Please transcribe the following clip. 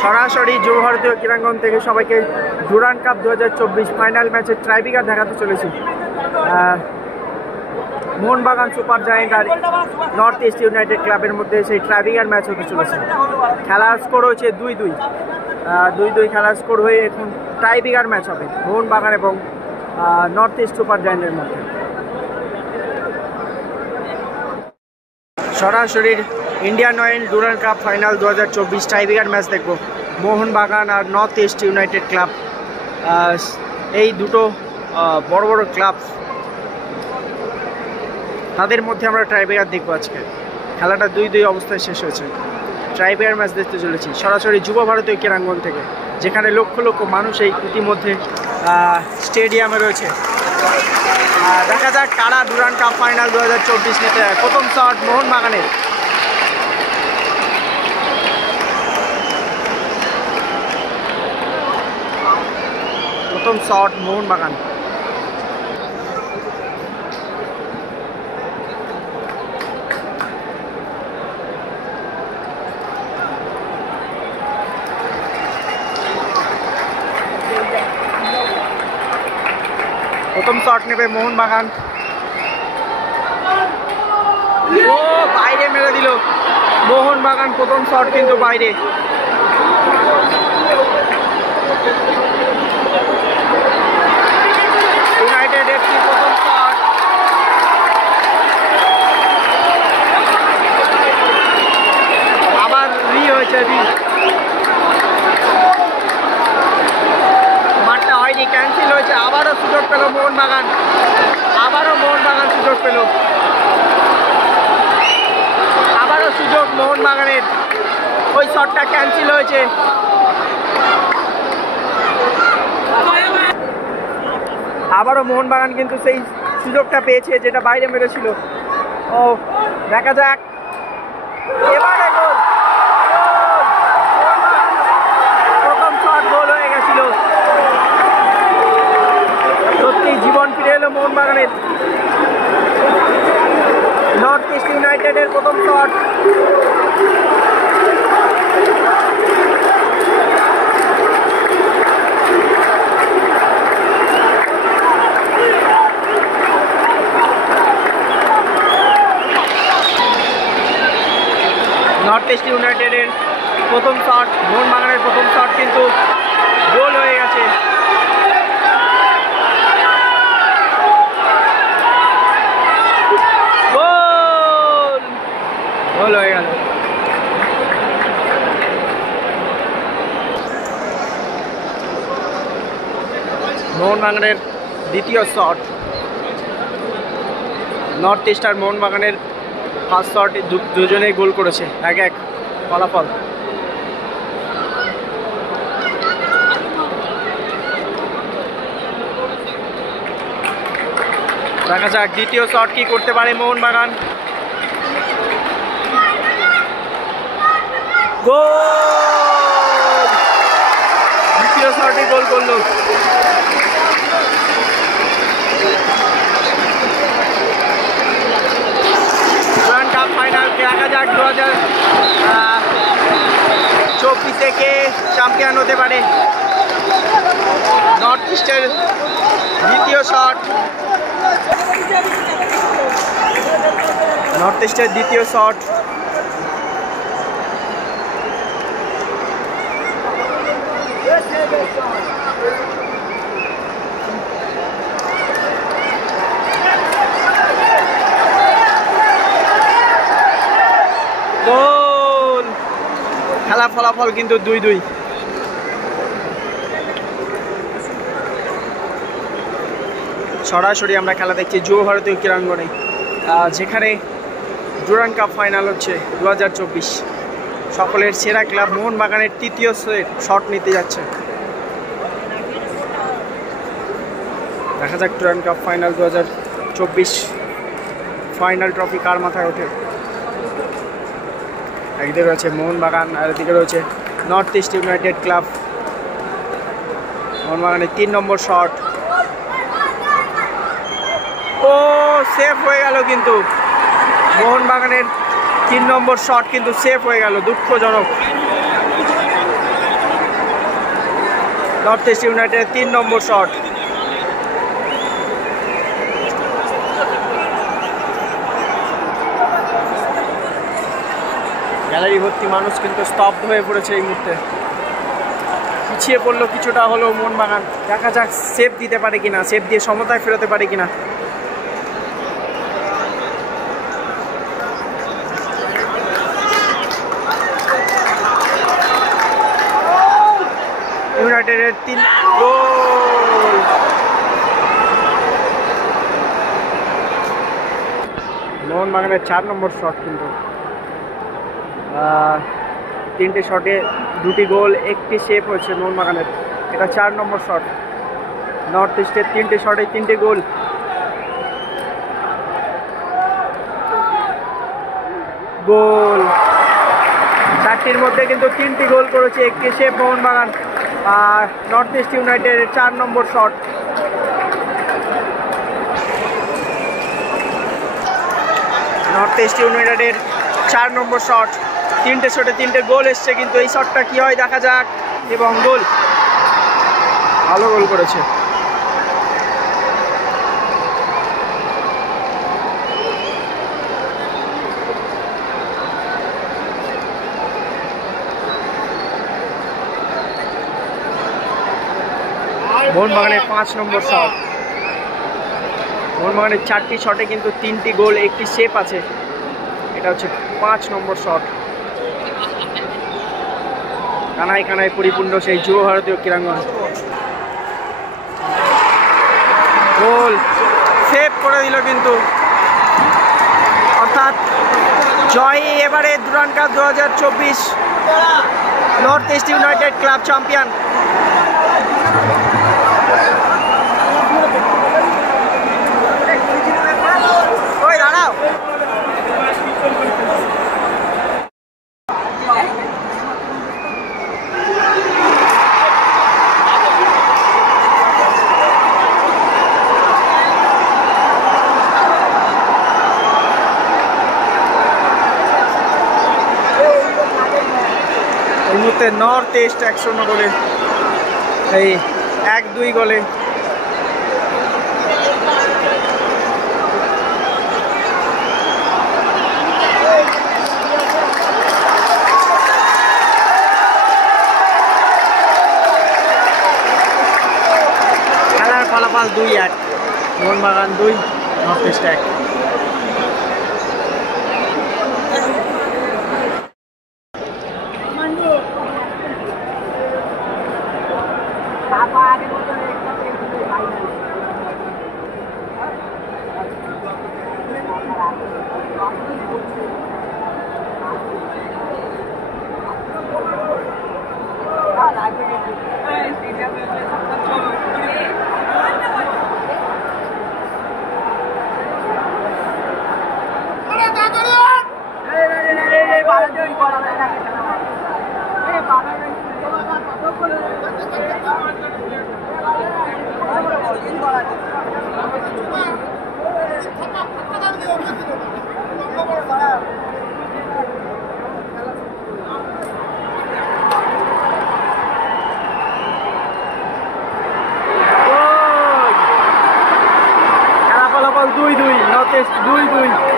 সরাসরি যুব ভারতীয় ক্রীড়াঙ্গন থেকে সবাইকে ডুরান্ড কাপ 2024 ফাইনাল ম্যাচের ট্রাইব্রেকার দেখাতে চলেছি। মোহনবাগান সুপার জায়েন্ট আর নর্থ ইস্ট ইউনাইটেড ক্লাবের মধ্যে সেই ট্রাইব্রেকার ম্যাচ হতে চলেছে। খেলার স্কোর হয়েছে 2-2 খেলার স্কোর হয়ে এখন ট্রাইব্রেকার ম্যাচ হবে মোহনবাগান এবং নর্থ ইস্ট সুপার জায়েন্টের মধ্যে। সরাসরি Indian oil Durand cup final 2024 tiebreaker match দেখব মোহনবাগান আর নর্থ ইস্ট ইউনাইটেড ক্লাব। এই দুটো বড় বড় ক্লাব, তাদের মধ্যে আমরা টাইব্রেকার দেখবো আজকে। খেলাটা 2-2 অবস্থায় শেষ হয়েছে। টাইব্রেকার ম্যাচ দেখতে চলেছি সরাসরি যুব ভারতীয় ক্রীড়াঙ্গন থেকে, যেখানে লক্ষ লক্ষ মানুষ এই ইতিমধ্যে স্টেডিয়ামে রয়েছে। দেখা যাক কারা ডুরান্ড কাপ ফাইনাল 2024 নিতে। প্রথম শট মোহনবাগানের। প্রথম শট মোহনবাগান। প্রথম শট নেবে মোহনবাগান। ও বাইরে মেরে দিল মোহনবাগান। প্রথম শট কিন্তু বাইরে। ইউনাইটেড এফসি প্রথম শট। আবার হয়েছে মাঠটা হয়নি, ক্যান্সেল হয়েছে। আবারও সুযোগ পেল মোহনবাগান। সুযোগ পেল। আবারও সুযোগ মোহনবাগানের। ওই শটটা ক্যান্সেল হয়েছে। আবারও মোহনবাগান কিন্তু সেই সুযোগটা পেয়েছে যেটা বাইরে মেরেছিল। ও দেখা যাক এবারে গোল। প্রথম শট গোল হয়ে গেছিল। সত্যি জীবন ফিরে এলো মোহনবাগানের। নর্থ ইস্ট ইউনাইটেডের প্রথম শট। নর্থ ইস্ট ইউনাইটেডের প্রথম শট, মোহনবাগানের প্রথম শট কিন্তু গোল হয়ে গেছে। গোল হয়ে গেল। মোহনবাগানের দ্বিতীয় শট। নর্থ ইস্ট আর মোহনবাগানের ফার্স্ট শট দুজনেই গোল করেছে। 1-1 ফলাফল। দেখা যাক দ্বিতীয় শট কি করতে পারে মোহনবাগান। গোল! দ্বিতীয় শটে গোল করলো। ডুরান্ড কাপ ফাইনাল দেখা যাক 2024 থেকে চ্যাম্পিয়ন হতে পারে। নর্থ ইস্টের দ্বিতীয় শট। নর্থ ইস্টের দ্বিতীয় শট। গোল! খেলা ফলাফল কিন্তু 2-2। সরাসরি আমরা খেলা দেখছি যুব ভারতীয় ক্রীড়াঙ্গনে, যেখানে ডুরান্ড কাপ ফাইনাল হচ্ছে 2024। সকলের সেরা ক্লাব মোহনবাগানের তৃতীয় শট নিতে যাচ্ছে। দেখা যাক Durand cup final 2024 final trophy কার মাথায় ওঠে। একদিকে রয়েছে মোহনবাগান আর এদিকে রয়েছে নর্থ ইস্ট ইউনাইটেড ক্লাব। মোহনবাগানের 3 নম্বর শট। ও সেফ হয়ে গেল, কিন্তু মোহনবাগানের 3 নম্বর শট কিন্তু সেফ হয়ে গেল। দুঃখজনক। নর্থ ইস্ট ইউনাইটেডের 3 নম্বর শট। গ্যালারি ভর্তি মানুষ কিন্তু স্তব্ধ হয়ে পড়েছে এই মুহূর্তে। পিছিয়ে পড়লো কিছুটা হলেও মোহনবাগান, দেখা যাক সেভ দিতে পারে কিনা, সেভ দিয়ে সমতায় ফেরাতে পারে কিনা। ইউনাইটেডের 3 গোল। মোহনবাগানের 4 নম্বর শট কিন্তু, 3টে শটে 2টি গোল, 1টি সেভ হয়েছে মোহনবাগানের। এটা 4 নম্বর শট। নর্থ ইস্টের 3টে শটে 3টে গোল। গোল 4টির মধ্যে কিন্তু 3টি গোল করেছে, 1টি সেভ মোহনবাগান। আর নর্থ ইস্ট ইউনাইটেডের 4 নম্বর শট। নর্থ ইস্ট ইউনাইটেডের 4 নম্বর শট। 3টে শটে 3টে গোল এসছে, কিন্তু এই শটটা কি হয় দেখা যাক। এবং গোল, ভালো গোল করেছে। মোহনবাগানের 5 নম্বর শট। মোহনবাগানের 4টি শটে কিন্তু 3টি গোল, 1টি সেভ আছে। এটা হচ্ছে 5 নম্বর শট। কানায় কানায় পরিপূর্ণ সেই যুব ভারতীয় ক্রীড়াঙ্গন। গোল সেভ করে দিল কিন্তু, অর্থাৎ জয় এবারে Durand cup 2024। North east United club champion. ওই দাঁড়াও, এই মুহূর্তে নর্থ ইস্ট 1-0 গোলে, এই 1-2 গোলে। খেলার ফলাফল 2-1, মোহনবাগান 2, নর্থ ইস্ট 1। খেলা ফলাফল 2-2, নর্থ ইস্ট 2-2।